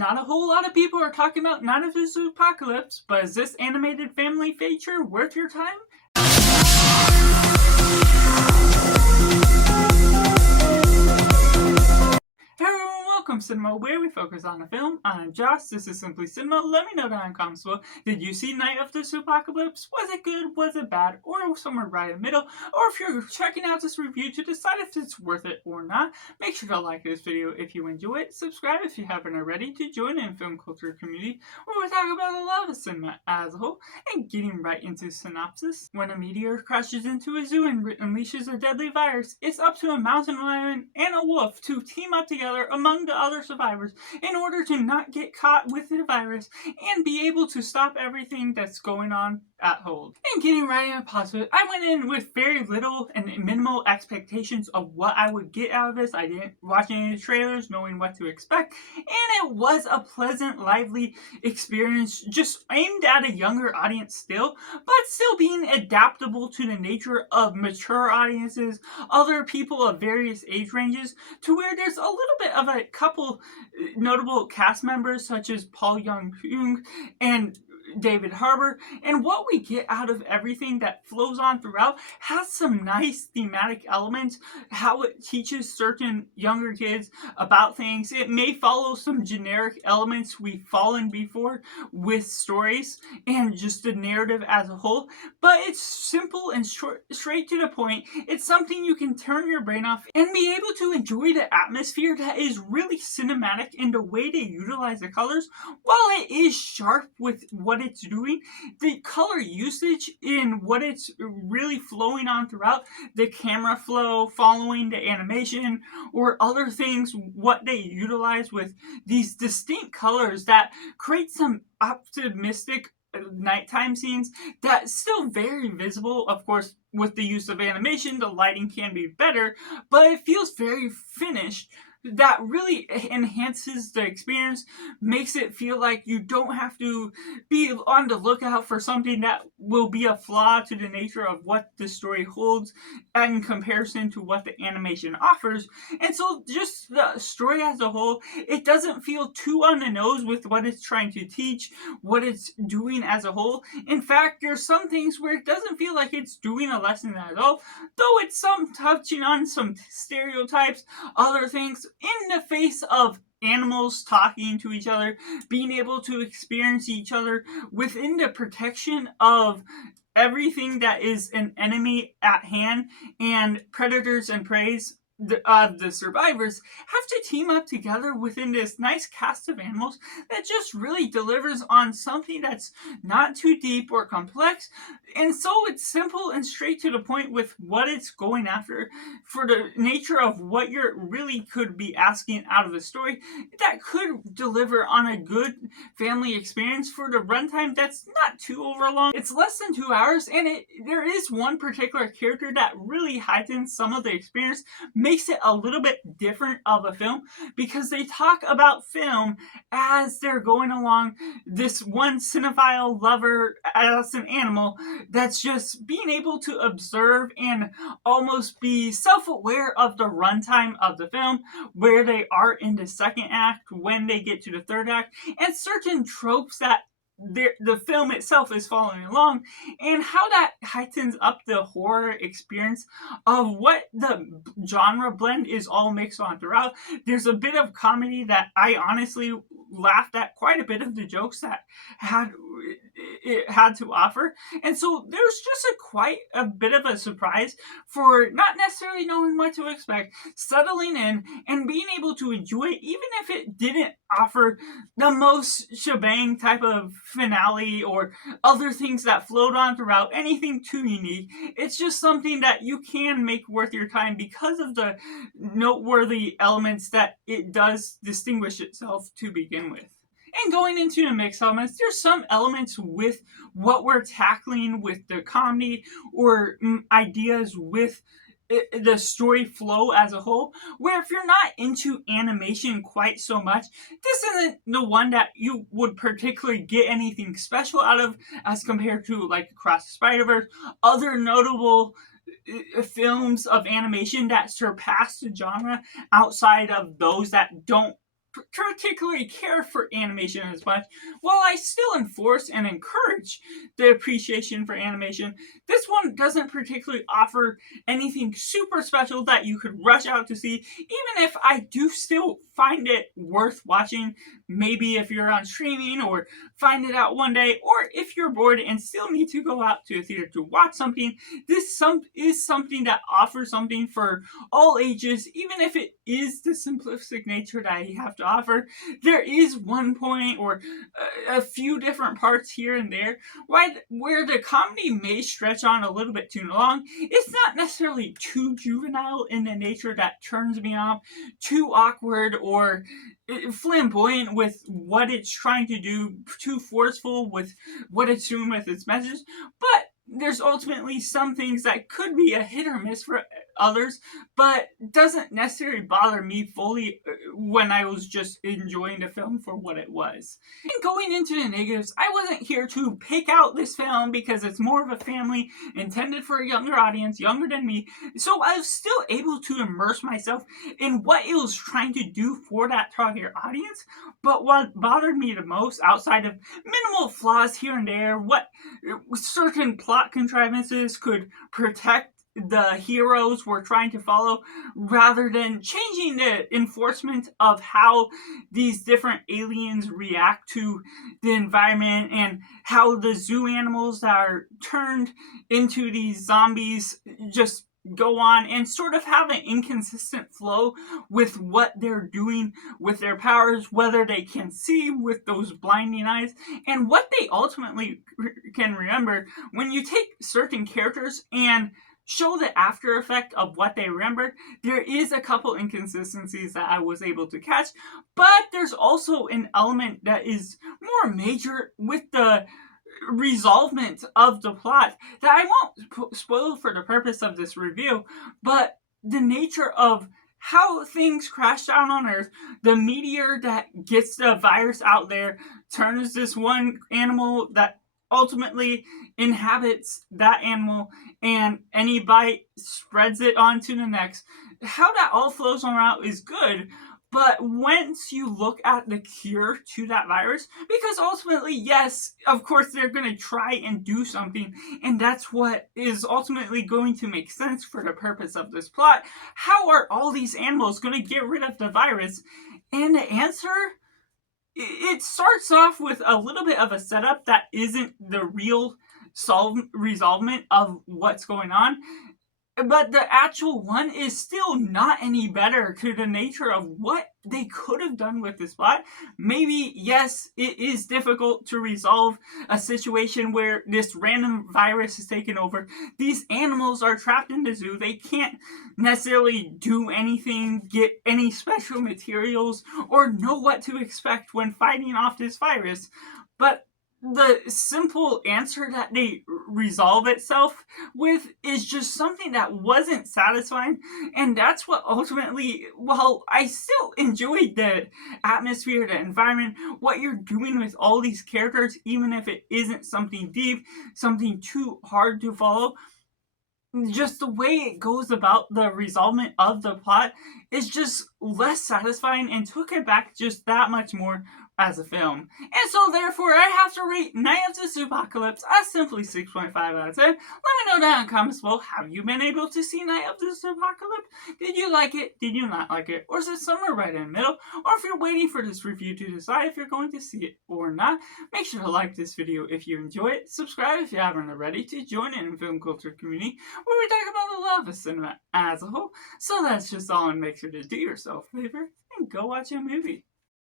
Not a whole lot of people are talking about Night of the Zoopocalypse, but is this animated family feature worth your time? Hey everyone, welcome to Cinema, where we focus on a film. I'm Josh, this is Simply Cinema. Let me know down in the comments below. Did you see Night of the Zoopocalypse? Was it good? Was it bad? Or somewhere right in the middle? Or if you're checking out this review to decide if it's worth it or not, make sure to like this video if you enjoy it. Subscribe if you haven't already to join in film culture community where we talk about a lot of cinema as a whole. And getting right into synopsis. When a meteor crashes into a zoo and unleashes a deadly virus, it's up to a mountain lion and a wolf to team up together among the other survivors in order to not get caught with the virus and be able to stop everything that's going on at home. And getting right into positive, I went in with very little and minimal expectations of what I would get out of this. I didn't watch any trailers knowing what to expect, and it was a pleasant, lively experience just aimed at a younger audience still, but still being adaptable to the nature of mature audiences, other people of various age ranges, to where there's a little bit of a couple notable cast members such as Paul Young and David Harbour, and what we get out of everything that flows on throughout has some nice thematic elements, how it teaches certain younger kids about things. It may follow some generic elements we've fallen before with stories and just the narrative as a whole, but it's simple and straight to the point. It's something you can turn your brain off and be able to enjoy the atmosphere that is really cinematic in the way they utilize the colors. While it is sharp with what it's doing, the color usage in what it's really flowing on throughout, the camera flow following the animation or other things, what they utilize with these distinct colors that create some optimistic nighttime scenes that's still very visible. Of course, with the use of animation, the lighting can be better, but it feels very finished. That really enhances the experience, makes it feel like you don't have to be on the lookout for something that will be a flaw to the nature of what the story holds in comparison to what the animation offers. And so just the story as a whole, it doesn't feel too on the nose with what it's trying to teach, what it's doing as a whole. In fact, there's some things where it doesn't feel like it's doing a lesson at all, though it's some touching on some stereotypes, other things, in the face of animals talking to each other, being able to experience each other within the protection of everything that is an enemy at hand, and predators and preys of the survivors have to team up together within this nice cast of animals that just really delivers on something that's not too deep or complex, and so it's simple and straight to the point with what it's going after for the nature of what you're really could be asking out of the story that could deliver on a good family experience for the runtime that's not too overlong. It's less than 2 hours, and there is one particular character that really heightens some of the experience, makes it a little bit different of a film, because they talk about film as they're going along. This one cinephile lover as an animal that's just being able to observe and almost be self-aware of the runtime of the film, where they are in the second act, when they get to the third act, and certain tropes that the film itself is following along, and how that heightens up the horror experience of what the genre blend is all mixed on throughout. There's a bit of comedy that I honestly laughed at quite a bit of the jokes that it had to offer, and so there's just quite a bit of a surprise for not necessarily knowing what to expect, settling in and being able to enjoy it, even if it didn't offer the most shebang type of finale or other things that flowed on throughout, anything too unique. It's just something that you can make worth your time because of the noteworthy elements that it does distinguish itself to begin with. And going into the mix elements, there's some elements with what we're tackling with the comedy or ideas with the story flow as a whole, where if you're not into animation quite so much, this isn't the one that you would particularly get anything special out of as compared to like Across the Spider-Verse, other notable films of animation that surpass the genre outside of those that don't particularly care for animation as much. While I still enforce and encourage the appreciation for animation, this one doesn't particularly offer anything super special that you could rush out to see, even if I do still find it worth watching. Maybe if you're on streaming, or find it out one day, or if you're bored and still need to go out to a theater to watch something, this is something that offers something for all ages, even if it is the simplistic nature that I have to offer. There is one point, or a few different parts here and there, where the comedy may stretch on a little bit too long. It's not necessarily too juvenile in the nature that turns me off, too awkward or flamboyant with what it's trying to do, too forceful with what it's doing with its message. But there's ultimately some things that could be a hit or miss for others, but doesn't necessarily bother me fully when I was just enjoying the film for what it was. And going into the negatives, I wasn't here to pick out this film because it's more of a family intended for a younger audience, younger than me, so I was still able to immerse myself in what it was trying to do for that target audience. But what bothered me the most, outside of minimal flaws here and there, what certain plot contrivances could protect the heroes were trying to follow, rather than changing the enforcement of how these different aliens react to the environment, and how the zoo animals that are turned into these zombies just go on and sort of have an inconsistent flow with what they're doing with their powers, whether they can see with those blinding eyes, and what they ultimately can remember. When you take certain characters and show the after effect of what they remember, there is a couple inconsistencies that I was able to catch, but there's also an element that is more major with the resolvement of the plot that I won't spoil for the purpose of this review. But the nature of how things crash down on Earth, the meteor that gets the virus out there, turns this one animal that ultimately inhabits that animal, and any bite spreads it onto the next. How that all flows around is good, but once you look at the cure to that virus, because ultimately, yes, of course, they're going to try and do something, and that's what is ultimately going to make sense for the purpose of this plot. How are all these animals going to get rid of the virus? And the answer, it starts off with a little bit of a setup that isn't the real resolvement of what's going on. But the actual one is still not any better to the nature of what they could have done with this plot. Maybe, yes, it is difficult to resolve a situation where this random virus is taken over. These animals are trapped in the zoo. They can't necessarily do anything, get any special materials, or know what to expect when fighting off this virus. But the simple answer that they resolve itself with is just something that wasn't satisfying, and that's what ultimately, while I still enjoyed the atmosphere, the environment, what you're doing with all these characters, even if it isn't something deep, something too hard to follow, just the way it goes about the resolvement of the plot is just less satisfying, and took it back just that much more as a film. And so therefore, I have to rate Night of the Zoopocalypse a simply 6.5 out of 10. Let me know down in the comments below, have you been able to see Night of the Zoopocalypse? Did you like it? Did you not like it? Or is it somewhere right in the middle? Or if you're waiting for this review to decide if you're going to see it or not, make sure to like this video if you enjoy it, subscribe if you haven't already, to join in the film culture community where we talk about the love of cinema as a whole. So that's just all, and make sure to do yourself a favor and go watch a movie.